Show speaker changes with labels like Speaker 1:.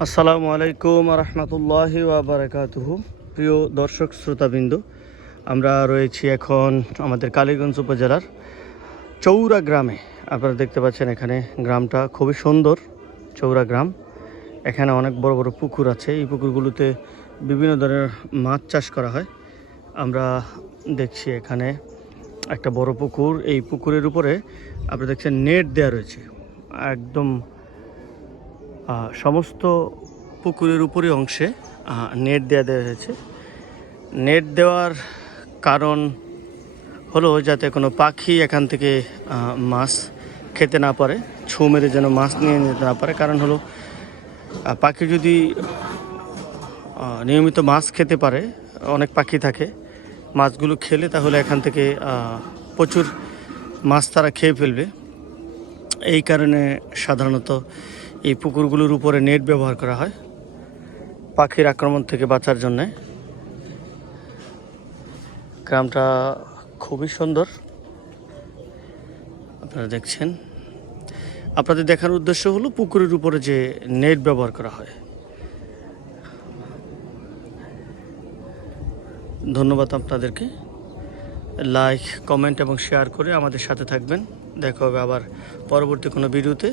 Speaker 1: আসসালামু আলাইকুম রহমতুল্লাহি ওয়াবারাকাতুহ প্রিয় দর্শক শ্রোতাবিন্দু, আমরা রয়েছি এখন আমাদের কালীগঞ্জ উপজেলার চৌরা গ্রামে। আপনারা দেখতে পাচ্ছেন এখানে গ্রামটা খুবই সুন্দর, চৌরা গ্রাম। এখানে অনেক বড় বড় পুকুর আছে। এই পুকুরগুলোতে বিভিন্ন ধরনের মাছ চাষ করা হয়। আমরা দেখছি এখানে একটা বড় পুকুর। এই পুকুরের উপরে আপনারা দেখছেন নেট দেওয়া রয়েছে। একদম সমস্ত পুকুরের উপরে অংশে নেট দেওয়া দেওয়া হয়েছে। নেট দেওয়ার কারণ হলো যাতে কোনো পাখি এখান থেকে মাছ খেতে না পারে, ছোঁ মেরে যেন মাছ নিয়ে নিতে না পারে। কারণ হলো পাখি যদি নিয়মিত মাছ খেতে পারে, অনেক পাখি থাকে, মাছগুলো খেলে তাহলে এখান থেকে প্রচুর মাছ তারা খেয়ে ফেলবে। এই কারণে সাধারণত এই পুকুরগুলোর উপরে নেট ব্যবহার করা হয় পাখির আক্রমণ থেকে বাঁচার জন্যে। গ্রামটা খুবই সুন্দর। আপনারা দেখছেন। আপনাদের দেখার উদ্দেশ্য হলো পুকুরের উপরে যে নেট ব্যবহার করা হয়। ধন্যবাদ আপনাদেরকে। লাইক, কমেন্ট এবং শেয়ার করে আমাদের সাথে থাকবেন। দেখা হবে আবার পরবর্তী কোনো ভিডিওতে।